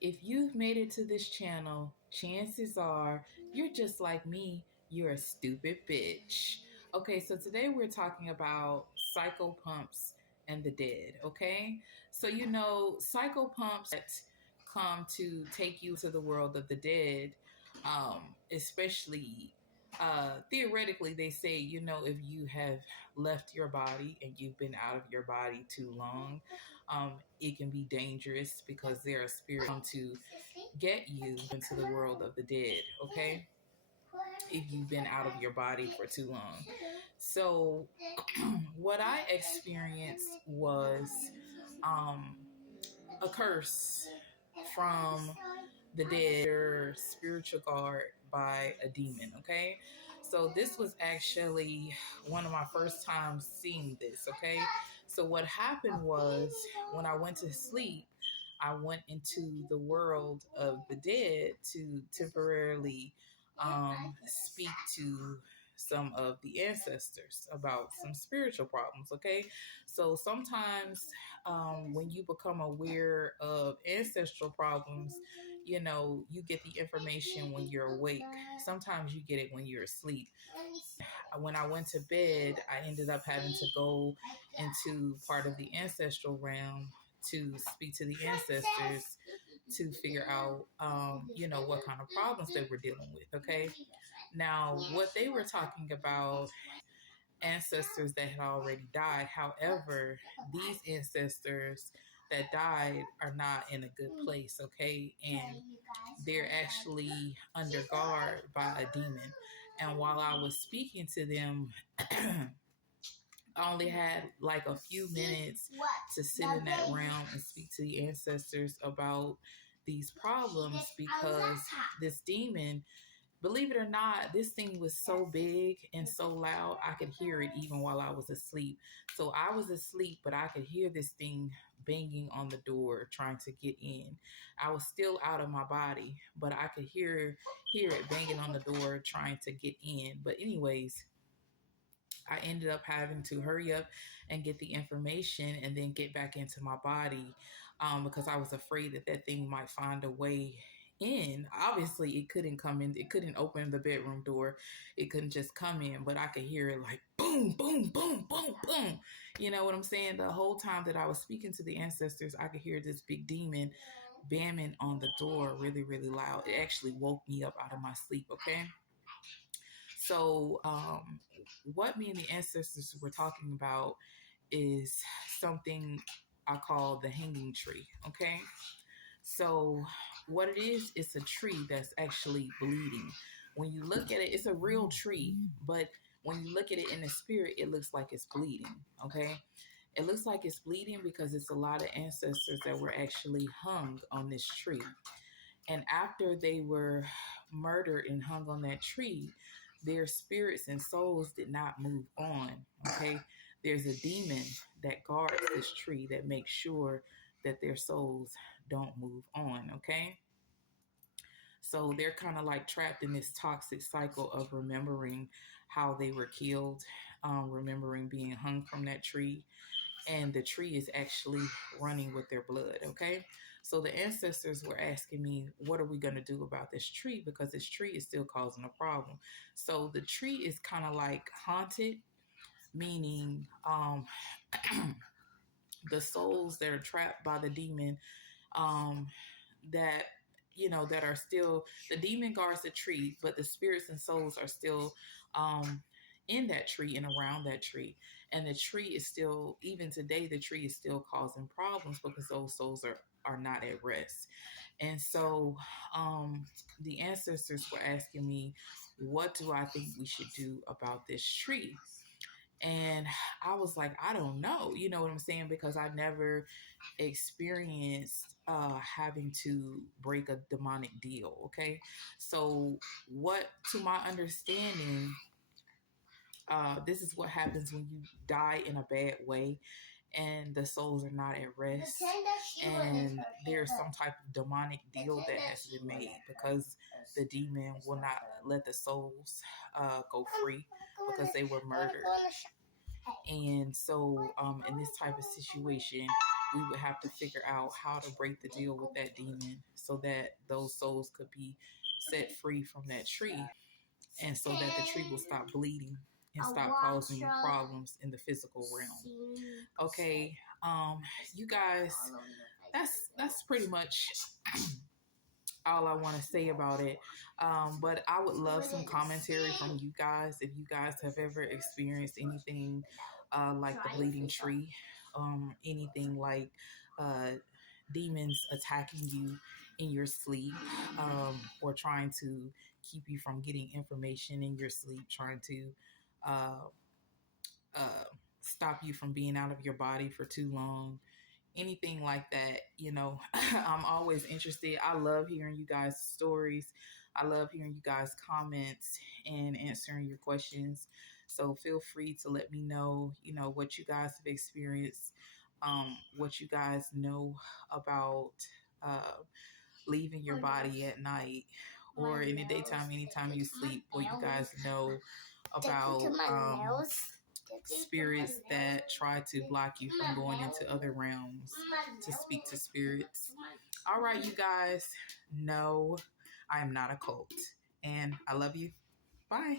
If you've made it to this channel, chances are you're just like me. You're a stupid bitch. Okay, so today we're talking about psychopumps and the dead. Okay, so psychopumps that come to take you to the world of the dead, especially theoretically, they say, if you have left your body and you've been out of your body too long, it can be dangerous because there are spirits come to get you into the world of the dead, okay? If you've been out of your body for too long. So, what I experienced was a curse from the dead, or spiritual guard by a demon, okay? So this was actually one of my first times seeing this, okay? So what happened was, when I went to sleep, I went into the world of the dead to temporarily speak to some of the ancestors about some spiritual problems, okay? So sometimes when you become aware of ancestral problems, you get the information when you're awake. Sometimes you get it when you're asleep. When I went to bed, I ended up having to go into part of the ancestral realm to speak to the ancestors to figure out, what kind of problems they were dealing with. Okay. Now, what they were talking about, ancestors that had already died. However, these ancestors that died are not in a good place, okay? And they're actually under guard by a demon. And while I was speaking to them, I only had like a few minutes to sit in that realm and speak to the ancestors about these problems, because this demon, believe it or not, this thing was so big and so loud, I could hear it even while I was asleep. So I was asleep, but I could hear this thing banging on the door, trying to get in. I was still out of my body, but I could hear it banging on the door, trying to get in. But anyways, I ended up having to hurry up and get the information and then get back into my body, because I was afraid that that thing might find a way in. Obviously, it couldn't come in. It couldn't open the bedroom door. It couldn't just come in, but I could hear it like boom, boom, boom, boom, boom. You know what I'm saying? The whole time that I was speaking to the ancestors, I could hear this big demon bamming on the door really, really loud. It actually woke me up out of my sleep, okay? So, what me and the ancestors were talking about is something I call the hanging tree. Okay. So, what it is, it's a tree that's actually bleeding. When you look at it, it's a real tree, but when you look at it in the spirit, it looks like it's bleeding. Okay. It looks like it's bleeding because it's a lot of ancestors that were actually hung on this tree. And after they were murdered and hung on that tree, their spirits and souls did not move on. Okay. There's a demon that guards this tree that makes sure that their souls don't move on. Okay. So they're kind of like trapped in this toxic cycle of remembering how they were killed, remembering being hung from that tree, and the tree is actually running with their blood. Okay. So the ancestors were asking me, what are we going to do about this tree? Because this tree is still causing a problem. So the tree is kind of like haunted, meaning the souls that are trapped by the demon, that that are still, the demon guards the tree, but the spirits and souls are still in that tree and around that tree. And the tree is still, even today, the tree is still causing problems because those souls are not at rest. And so the ancestors were asking me, what do I think we should do about this tree? And I was like, I don't know, you know what I'm saying? Because I never experienced having to break a demonic deal. Okay. So, what, to my understanding, this is what happens when you die in a bad way and the souls are not at rest, and there's some type of demonic deal that has been made, because the demon will not let the souls go free because they were murdered. And so in this type of situation, we would have to figure out how to break the deal with that demon so so that those souls could be set free from that tree, and so that the tree will stop bleeding and stop causing you problems in the physical realm. Okay, you guys, that's pretty much all I want to say about it. But I would love some commentary from you guys if you guys have ever experienced anything like the bleeding tree, anything like demons attacking you in your sleep, or trying to keep you from getting information in your sleep, trying to uh, uh, stop you from being out of your body for too long, anything like that. I'm always interested. I love hearing you guys' stories. I love hearing you guys' comments and answering your questions. So feel free to let me know, what you guys have experienced, what you guys know about leaving your body at night or in the daytime, anytime you sleep, or you guys know about spirits that try to block you from going into other realms to speak to spirits. All right, you guys, no, I am not a cult, and I love you. Bye.